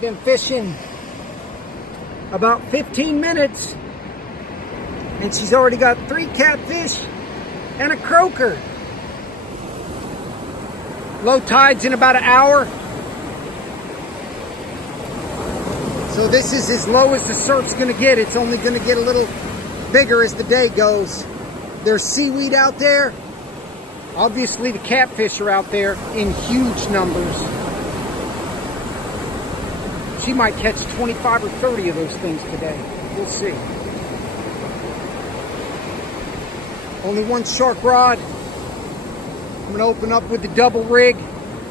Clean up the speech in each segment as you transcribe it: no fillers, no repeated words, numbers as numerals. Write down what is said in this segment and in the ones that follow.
been fishing about 15 minutes and she's already got 3 catfish and a croaker. Low tide's in about an hour. So this is as low as the surf's gonna get. It's only gonna get a little bigger as the day goes. There's seaweed out there. Obviously the catfish are out there in huge numbers. She might catch 25 or 30 of those things today. We'll see. Only one shark rod. I'm gonna open up with the double rig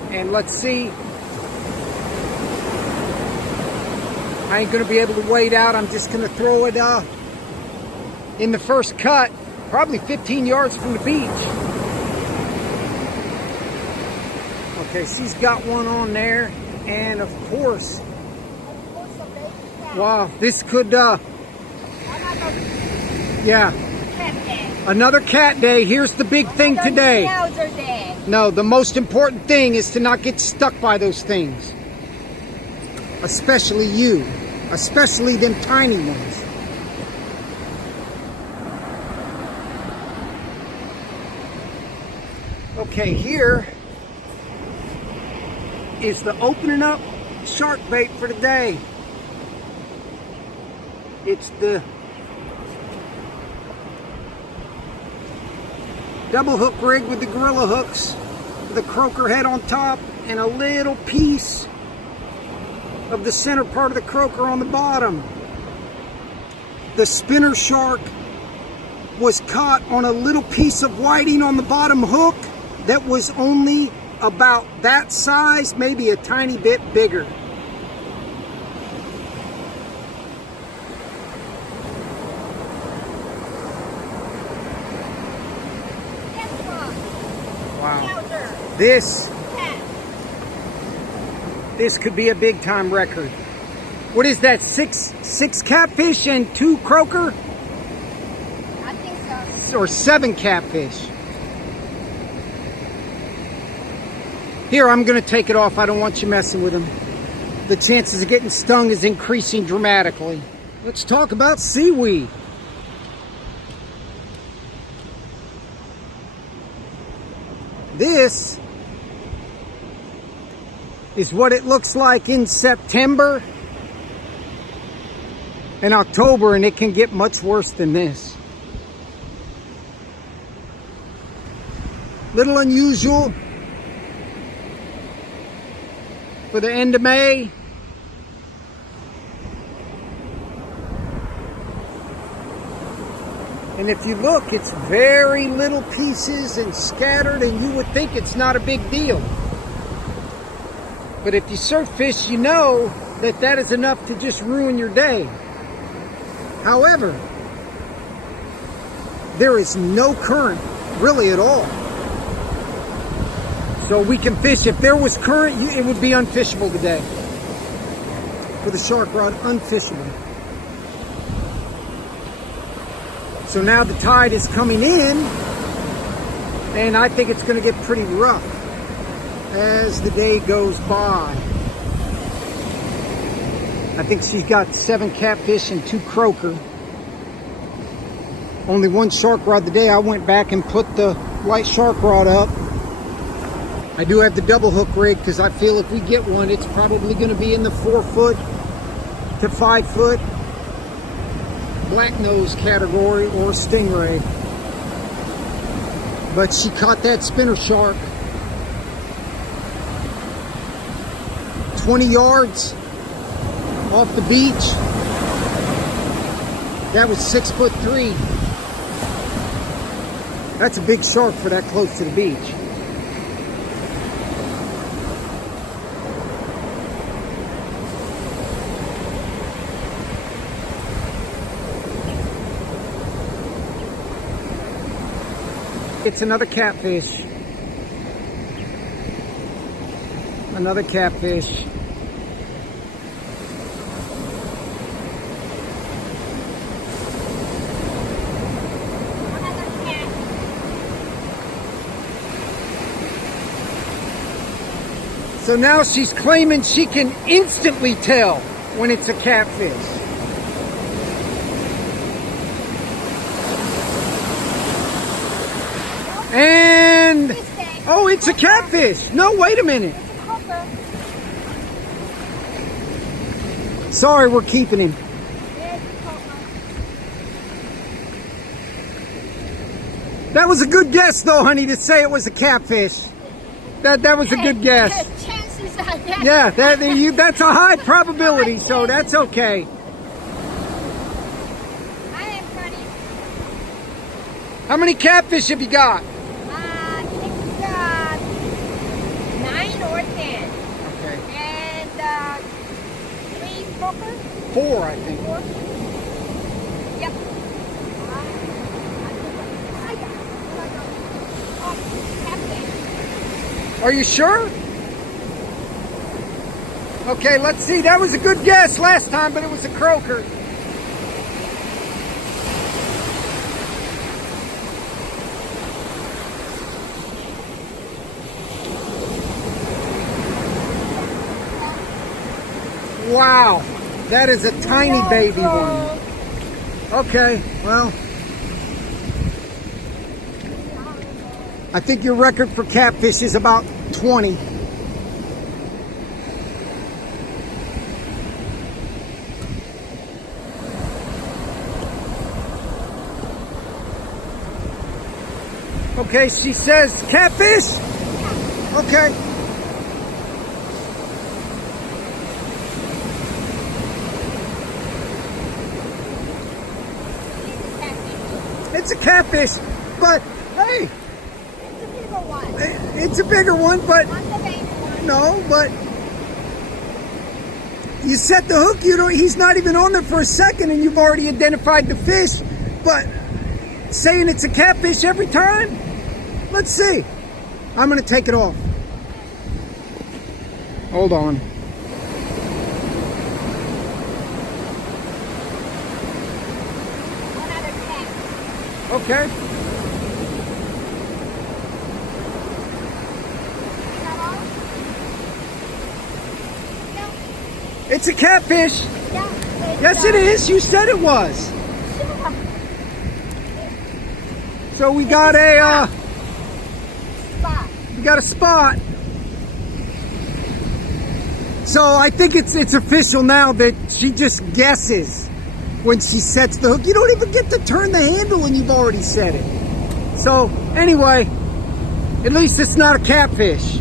and let's see. I ain't gonna be able to wade out. I'm just gonna throw it in the first cut, probably 15 yards from the beach. Okay, she's got one on there, and of course, wow, this could, yeah, another cat day. Here's the big thing today. No, the most important thing is to not get stuck by those things. Especially you. Especially them tiny ones. Okay, here is the opening up shark bait for the day. It's the double hook rig with the gorilla hooks, with a croaker head on top and a little piece of the center part of the croaker on the bottom. The spinner shark was caught on a little piece of whiting on the bottom hook that was only about that size, maybe a tiny bit bigger. Wow. This could be a big time record. What is that, six catfish and 2 croaker? I think so. Or 7 catfish. Here, I'm gonna take it off. I don't want you messing with them. The chances of getting stung is increasing dramatically. Let's talk about seaweed. This is what it looks like in September and October, and it can get much worse than this. Little unusual for the end of May. And if you look, it's very little pieces and scattered, and you would think it's not a big deal. But if you surf fish, you know that that is enough to just ruin your day. However, there is no current really at all. So we can fish. If there was current, it would be unfishable today. For the shark rod, unfishable. So now the tide is coming in, and I think it's going to get pretty rough as the day goes by. I think she's got 7 catfish and 2 croaker. Only one shark rod today. I went back and put the light shark rod up. I do have the double hook rig because I feel if we get one, it's probably going to be in the 4 foot to 5 foot black nose category or stingray. But she caught that spinner shark 20 yards off the beach. That was 6'3". That's a big shark for that close to the beach. It's another catfish. Another catfish. So now she's claiming she can instantly tell when it's a catfish. And, oh, it's a catfish. No, wait a minute. It's a croaker. Sorry, we're keeping him. It's a croaker. That was a good guess, though, honey, to say it was a catfish. That was a good guess. Chances are that. Yeah, that's a high probability, so that's okay. I am funny. How many catfish have you got? I think 9 or 10. Okay. And 3 croaker. 4, I think. 4. Yep. Oh, catfish. Are you sure? Okay, let's see. That was a good guess last time, but it was a croaker. Wow, that is a tiny baby one. Okay, well, I think your record for catfish is about 20. Okay, she says catfish? Okay. It's a catfish, but hey, It's a bigger one. it's a bigger one, but Not the baby one. no, but you set the hook, he's not even on there for a second and you've already identified the fish, but saying it's a catfish every time? Let's see. I'm gonna take it off. Hold on. One other cat. Okay. Is that all? No. It's a catfish. Yeah. Yes, it is. You said it was. Sure. So we got a Spot. we got a spot. So I think it's official now that she just guesses when she sets the hook. You don't even get to turn the handle and you've already set it. So anyway, at least it's not a catfish.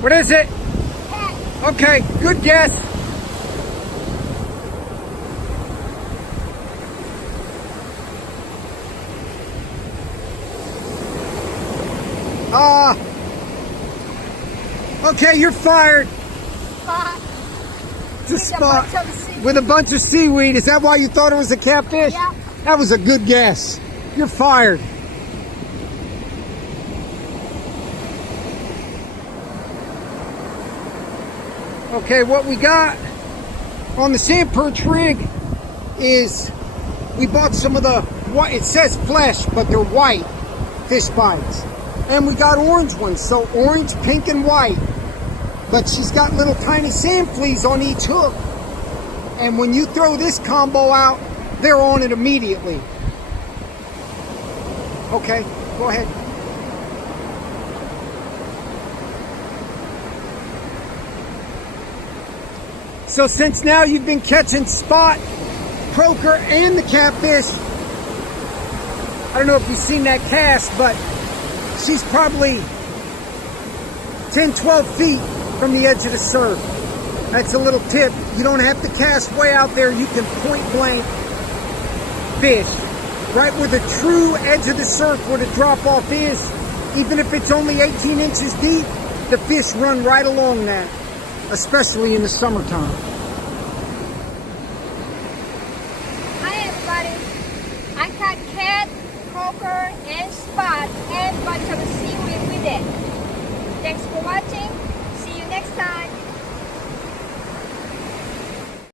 What is it? Cat. Okay, good guess. Okay, you're fired. Spot. It's a With a spot bunch of seaweed. with a bunch of seaweed. Is that why you thought it was a catfish? Yeah. That was a good guess. You're fired. Okay, what we got on the sand perch rig is we bought some of the white, it says flesh, but they're white fish bites. And we got orange ones, so orange, pink, and white. But she's got little tiny sand fleas on each hook. And when you throw this combo out, they're on it immediately. Okay, go ahead. So since now you've been catching spot, croaker, and the catfish, I don't know if you've seen that cast, but she's probably 10, 12 feet from the edge of the surf. That's a little tip. You don't have to cast way out there. You can point blank fish right where the true edge of the surf where the drop off is. Even if it's only 18 inches deep, the fish run right along that, especially in the summertime. Hi everybody. I caught cat, croaker, and spot, and bunch of seaweed with it. Thanks for watching. See you next time.